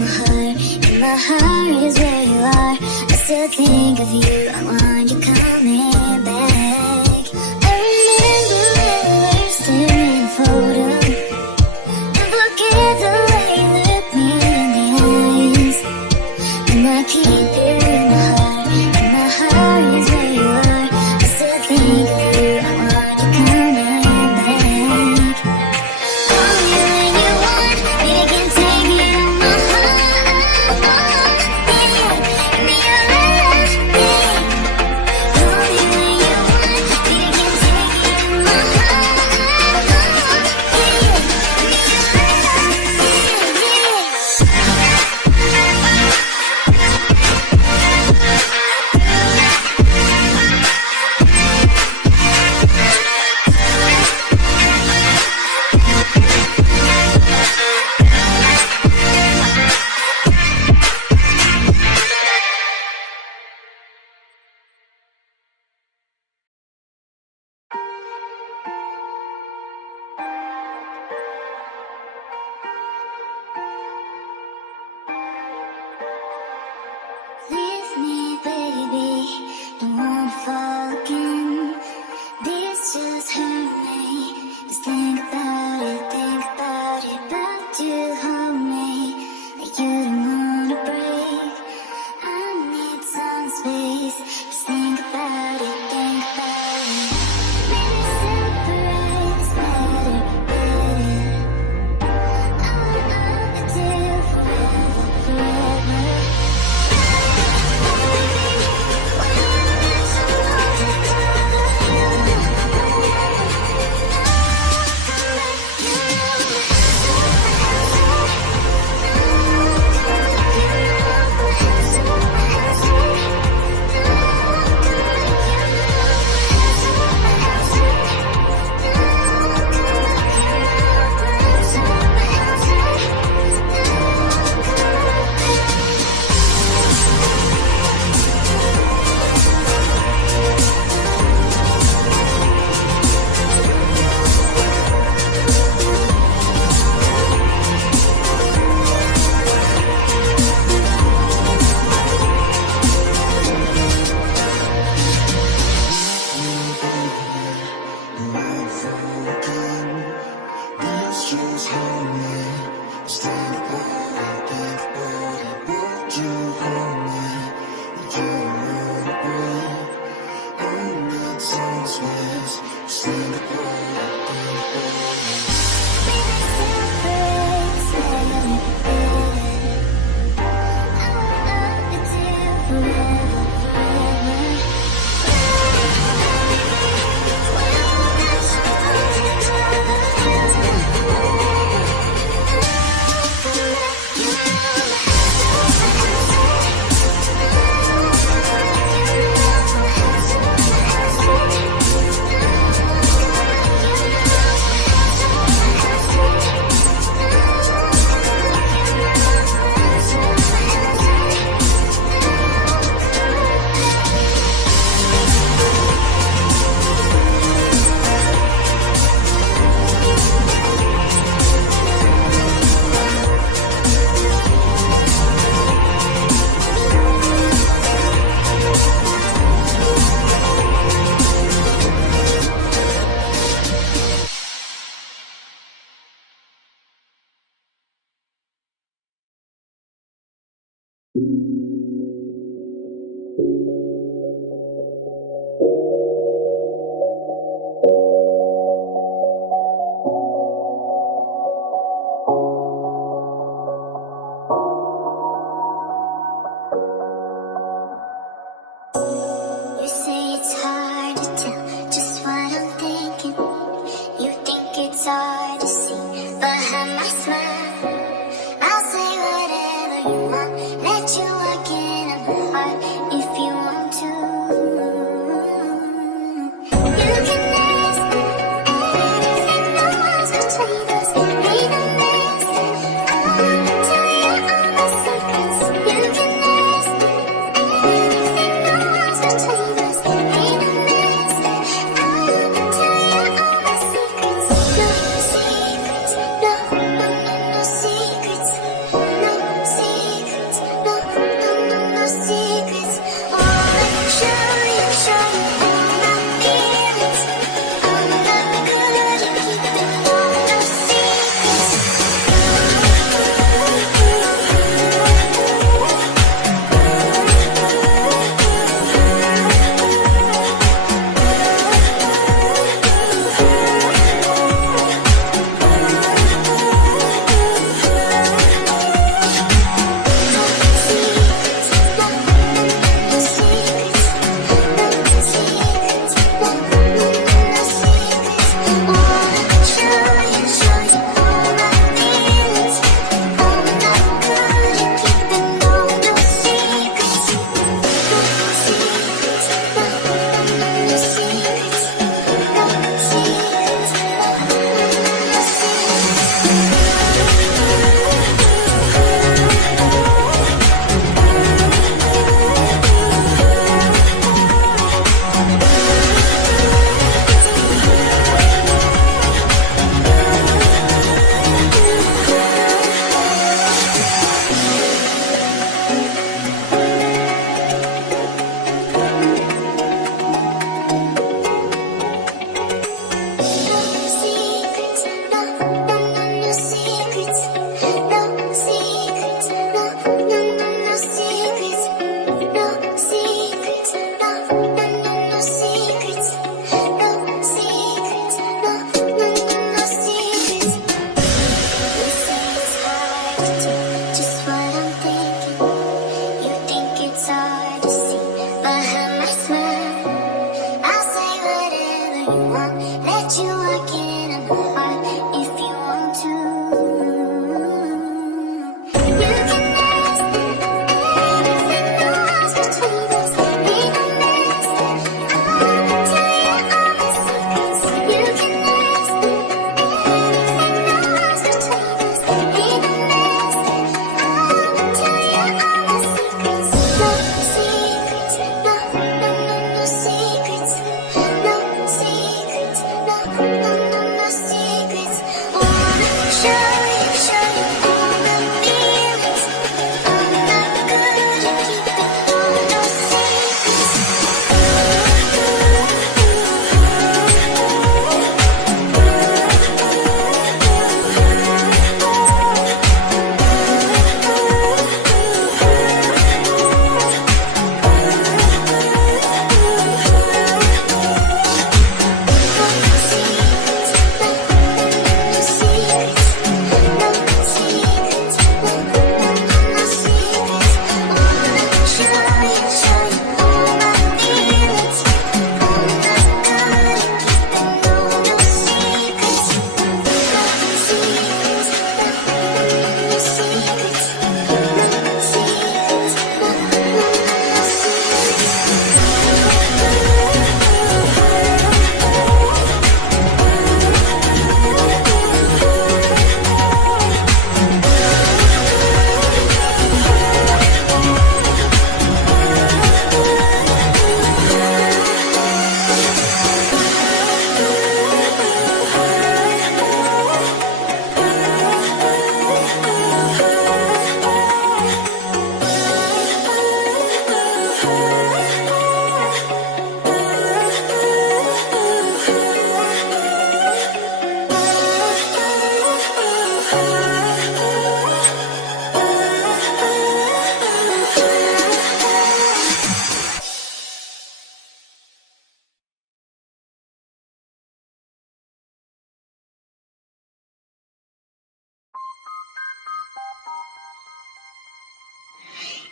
my heart is where you are. I still think of you, I want you coming back. I remember when we were staring at a photo, and forget the way you look me in the eyes. And I keep you in my heart, and my heart is where you are. I still think of you, I want you coming back. Call me when you want me, I can take it on my heart. Give me your love, yeah. Call me when you want me, I can take it on my heart. Give me your love, leave me, baby, don't wanna fall again. This just hurt me. Just think about it, about you, hold me, like you don't wanna break. I need some space. Just think about it, maybe separate is better, I want us to do forever. You say it's hard to tell just what I'm thinking. You think it's hard to see behind my smile. I'll say whatever you want, let you walk in.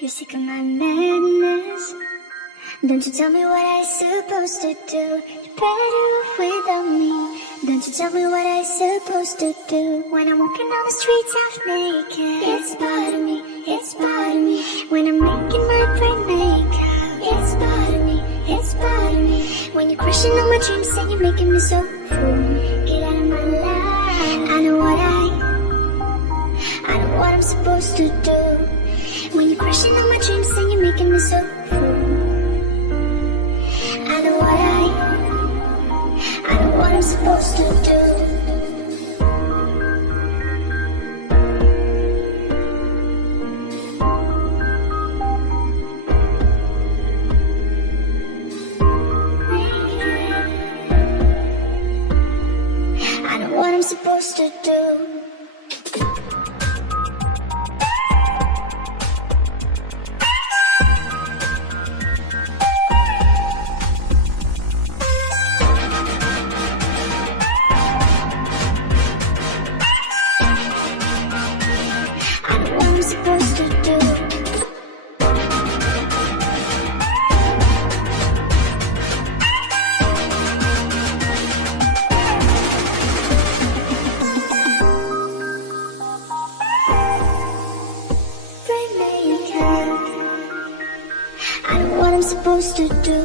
You're sick of my madness. Don't you tell me what I'm supposed to do. You're better off without me. Don't you tell me what I'm supposed to do. When I'm walking on the streets half naked, it's part of me, it's part of me. When I'm making my brain makeup, it's part of me, it's part of me. When you're crushing on my dreams and you're making me so cool, get out of my life. I know what I'm supposed to do. When you're crushing on my dreams and you're making me so cool, I know what I'm supposed to do. I know what I'm supposed to do. Supposed to do. Rainmaker, I know what I'm supposed to do.